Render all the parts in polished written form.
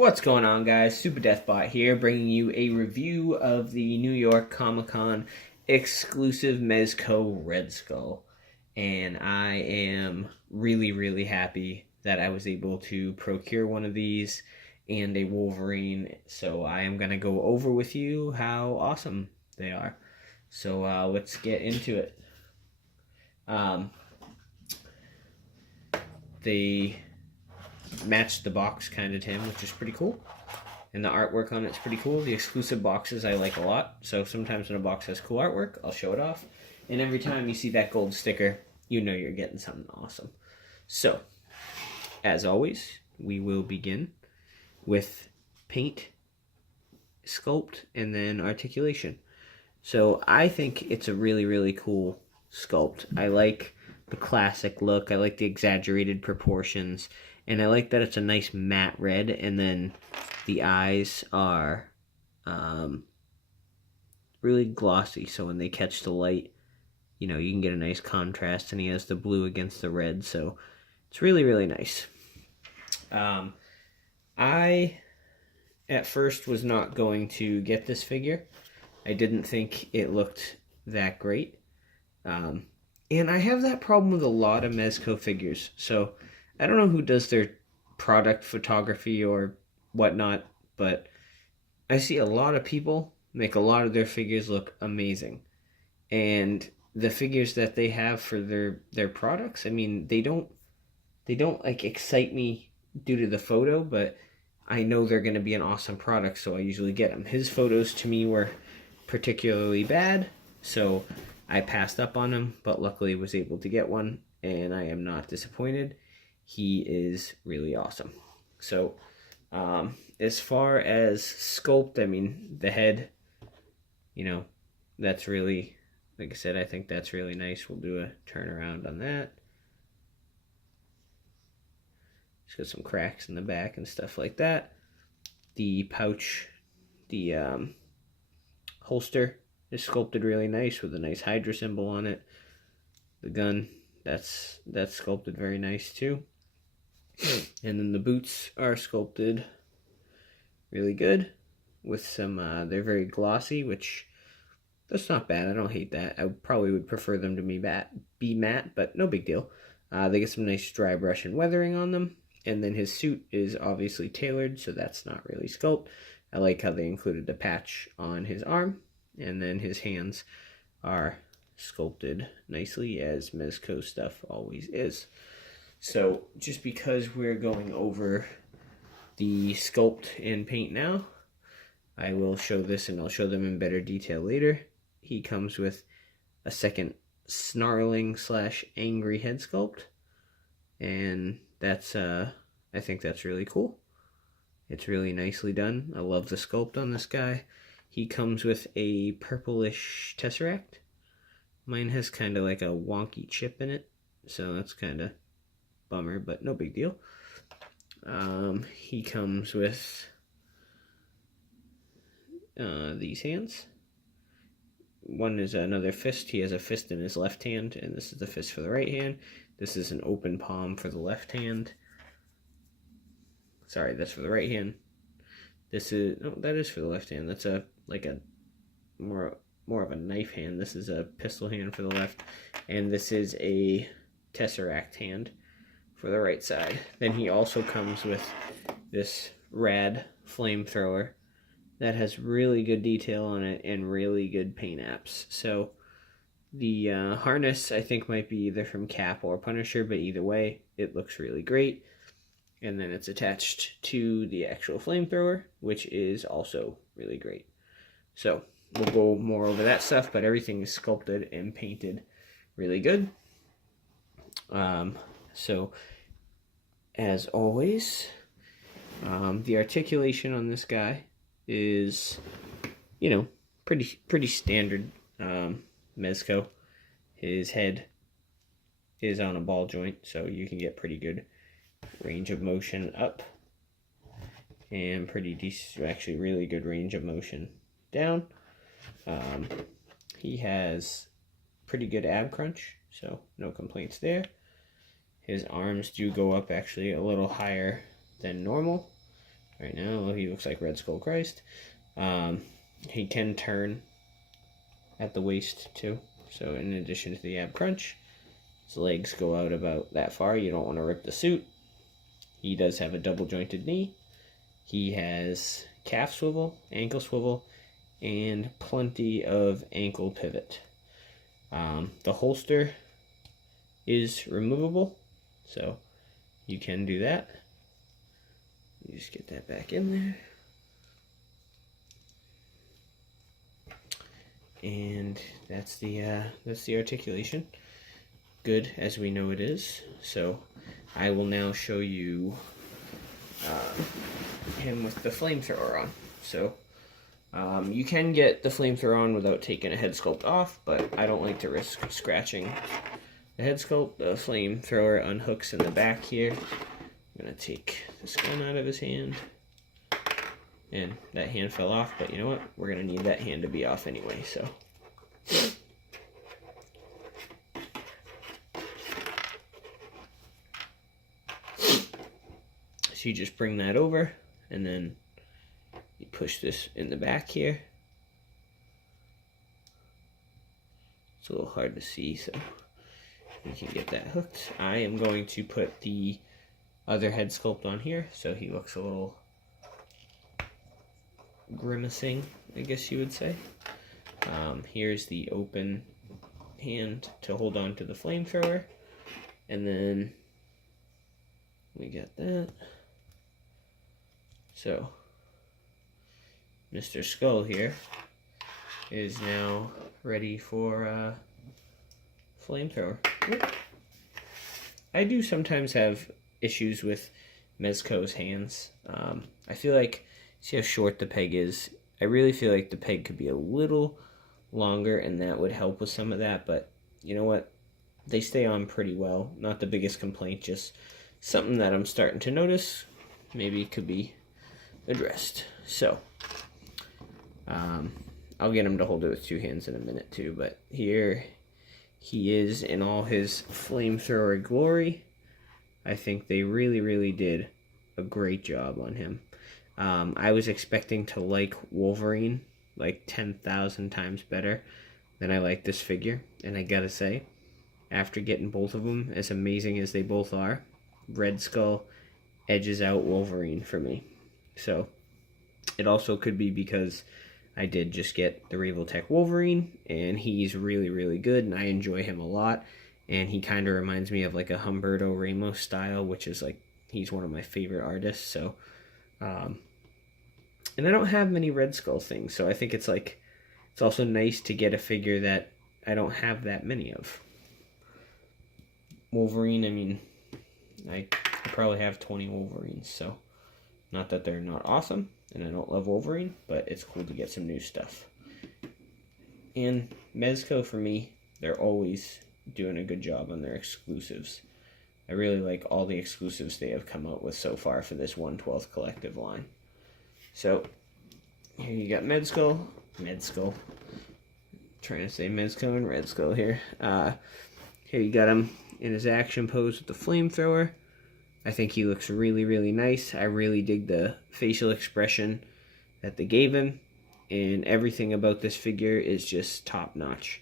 What's going on, guys? Super Deathbot here, bringing you a review of the New York Comic Con exclusive Mezco Red Skull. And I am really happy that I was able to procure one of these and a Wolverine. So I am going to go over with you how awesome they are. So let's get into it. They matched the box kind of to him, which is pretty cool. And the artwork on it's pretty cool. The exclusive boxes I like a lot. So sometimes when a box has cool artwork, I'll show it off. And every time you see that gold sticker, you know you're getting something awesome. So, as always, we will begin with paint, sculpt, and then articulation. So I think it's a really cool sculpt. I like the classic look. I like the exaggerated proportions. And I like that it's a nice matte red, and then the eyes are really glossy, so when they catch the light, you know, you can get a nice contrast, and he has the blue against the red, so it's really nice. I, at first, was not going to get this figure. I didn't think it looked that great. And I have that problem with a lot of Mezco figures, so I don't know who does their product photography or whatnot, but I see a lot of people make a lot of their figures look amazing. And the figures that they have for their products, I mean, they don't like excite me due to the photo, but I know they're going to be an awesome product, so I usually get them. His photos to me were particularly bad, so I passed up on him, but luckily was able to get one, and I am not disappointed. He is really awesome. So, as far as sculpt, I mean, the head, you know, that's really, like I said, I think that's really nice. We'll do a turnaround on that. It's got some cracks in the back and stuff like that. The pouch, the holster is sculpted really nice with a nice Hydra symbol on it. The gun, that's sculpted very nice too. And then the boots are sculpted really good with some, they're very glossy, which that's not bad. I don't hate that. I probably would prefer them to be matte, but no big deal. They get some nice dry brush and weathering on them. And then his suit is obviously tailored, so that's not really sculpt. I like how they included the patch on his arm, and then his hands are sculpted nicely, as Mezco stuff always is. So, just because we're going over the sculpt and paint now, I will show this, and I'll show them in better detail later. He comes with a second snarling / angry head sculpt, and that's, I think that's really cool. It's really nicely done. I love the sculpt on this guy. He comes with a purplish tesseract. Mine has kind of like a wonky chip in it, so that's kind of bummer, but no big deal. He comes with these hands. One is another fist. He has a fist in his left hand, and this is the fist for the right hand. This is an open palm for the left hand. Sorry, that's for the right hand. This is, no, that is for the left hand. That's a more of a knife hand. This is a pistol hand for the left, and this is a tesseract hand for the right side. Then he also comes with this rad flamethrower that has really good detail on it and really good paint apps. So the harness, I think, might be either from Cap or Punisher, but either way, it looks really great. And then it's attached to the actual flamethrower, which is also really great. So we'll go more over that stuff, but everything is sculpted and painted really good. So, as always, the articulation on this guy is, you know, pretty standard Mezco. His head is on a ball joint, so you can get pretty good range of motion up, and pretty decent, actually really good range of motion down. He has pretty good ab crunch, so no complaints there. His arms do go up actually a little higher than normal, Right now, he looks like Red Skull Christ. He can turn at the waist too. So in addition to the ab crunch, his legs go out about that far. You don't want to rip the suit. He does have a double jointed knee. He has calf swivel, ankle swivel, and plenty of ankle pivot. The holster is removable, so you can do that. You just get that back in there. And that's the articulation. Good, as we know it is. So I will now show you him with the flamethrower on. So you can get the flamethrower on without taking a head sculpt off, but I don't like to risk scratching the head sculpt. The flamethrower unhooks in the back here. I'm going to take this gun out of his hand. And that hand fell off, but you know what? We're going to need that hand to be off anyway, so. So you just bring that over, and then you push this in the back here. It's a little hard to see, so you can get that hooked. I am going to put the other head sculpt on here, so he looks a little grimacing, I guess you would say. Here's the open hand to hold on to the flamethrower, and then we got that. So Mr. Skull here is now ready for flamethrower. I do sometimes have issues with Mezco's hands. I feel like, see how short the peg is? I really feel like the peg could be a little longer, and that would help with some of that, but you know what? They stay on pretty well. Not the biggest complaint, just something that I'm starting to notice. Maybe it could be addressed. So, I'll get him to hold it with two hands in a minute too, but here he is in all his flamethrower glory. I think they really, really did a great job on him. I was expecting to like Wolverine like 10,000 times better than I like this figure, and I gotta say, after getting both of them, as amazing as they both are, Red Skull edges out Wolverine for me. So it also could be because I did just get the Revoltech Wolverine, and he's really, really good, and I enjoy him a lot, and he kind of reminds me of like a Humberto Ramos style, which is like, he's one of my favorite artists. So and I don't have many Red Skull things, so I think it's like, it's also nice to get a figure that I don't have that many of. Wolverine, I mean, I probably have 20 Wolverines, so not that they're not awesome, and I don't love Wolverine, but it's cool to get some new stuff. And Mezco, for me, they're always doing a good job on their exclusives. I really like all the exclusives they have come out with so far for this 1/12 collective line. So, here you got Mezco, trying to say Mezco and Red Skull here. Here you got him in his action pose with the flamethrower. I think he looks really, really nice. I really dig the facial expression that they gave him, and everything about this figure is just top notch.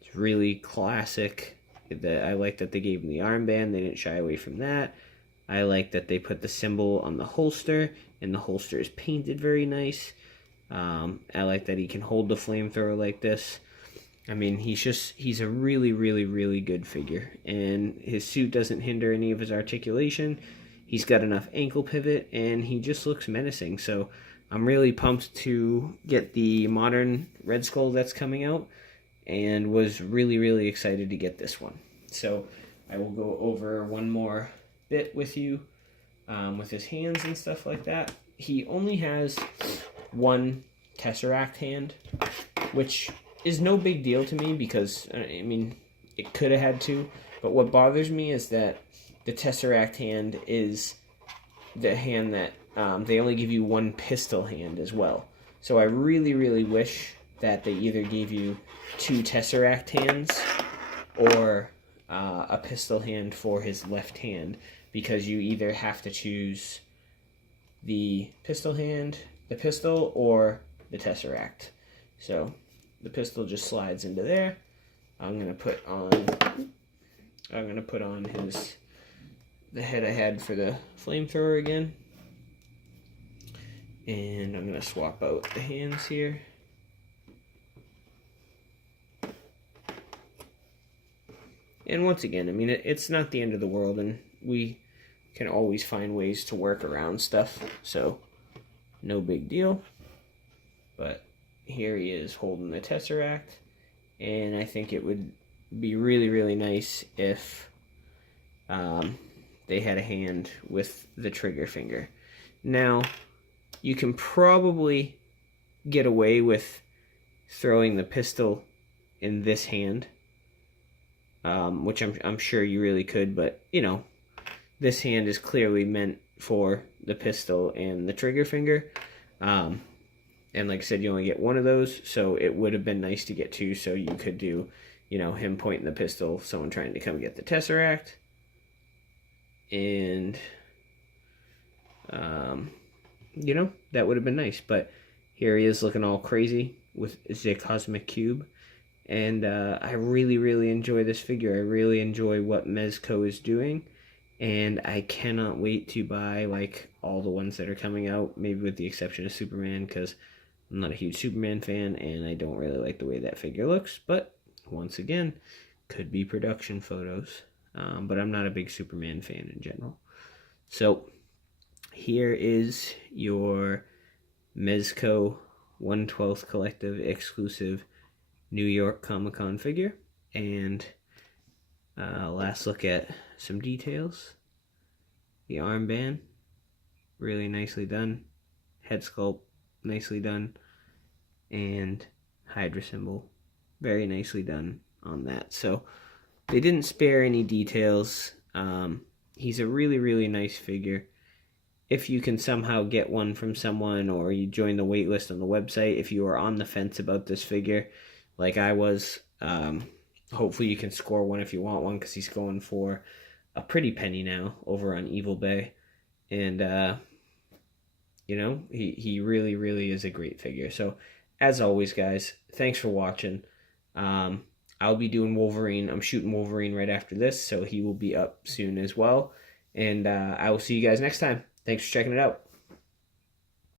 It's really classic. I like that they gave him the armband. They didn't shy away from that. I like that they put the symbol on the holster, and the holster is painted very nice. I like that he can hold the flamethrower like this. I mean, he's a really, really, really good figure, and his suit doesn't hinder any of his articulation. He's got enough ankle pivot, and he just looks menacing. So I'm really pumped to get the modern Red Skull that's coming out, and was really, really excited to get this one. So I will go over one more bit with you with his hands and stuff like that. He only has one Tesseract hand, which is no big deal to me because, I mean, it could have had two, but what bothers me is that the Tesseract hand is the hand that they only give you one pistol hand as well. So I really, really wish that they either gave you two Tesseract hands or a pistol hand for his left hand, because you either have to choose the pistol hand, the pistol, or the Tesseract. So the pistol just slides into there. I'm gonna put on the head I had for the flamethrower again. And I'm gonna swap out the hands here. And once again, I mean, it's not the end of the world, and we can always find ways to work around stuff, so no big deal. But here he is holding the Tesseract, and I think it would be really, really nice if they had a hand with the trigger finger. Now, you can probably get away with throwing the pistol in this hand, which I'm sure you really could, but you know, this hand is clearly meant for the pistol and the trigger finger. And like I said, you only get one of those, so it would have been nice to get two, so you could do, you know, him pointing the pistol, someone trying to come get the Tesseract, and you know, that would have been nice. But here he is looking all crazy with the Cosmic Cube. And I really, really enjoy this figure. I really enjoy what Mezco is doing. And I cannot wait to buy, like, all the ones that are coming out, maybe with the exception of Superman, because I'm not a huge Superman fan, and I don't really like the way that figure looks. But, once again, could be production photos. But I'm not a big Superman fan in general. So, here is your Mezco 1/12 Collective exclusive New York Comic-Con figure. And last look at some details. The armband, really nicely done. Head sculpt, nicely done. And Hydra symbol, very nicely done on that. So they didn't spare any details. He's a really, really nice figure. If you can somehow get one from someone, or you join the wait list on the website, if you are on the fence about this figure, like I was, hopefully you can score one if you want one, because he's going for a pretty penny now over on Evil Bay. And, you know, he really, really is a great figure. So, as always, guys, thanks for watching. I'll be doing Wolverine. I'm shooting Wolverine right after this, so he will be up soon as well. And I will see you guys next time. Thanks for checking it out.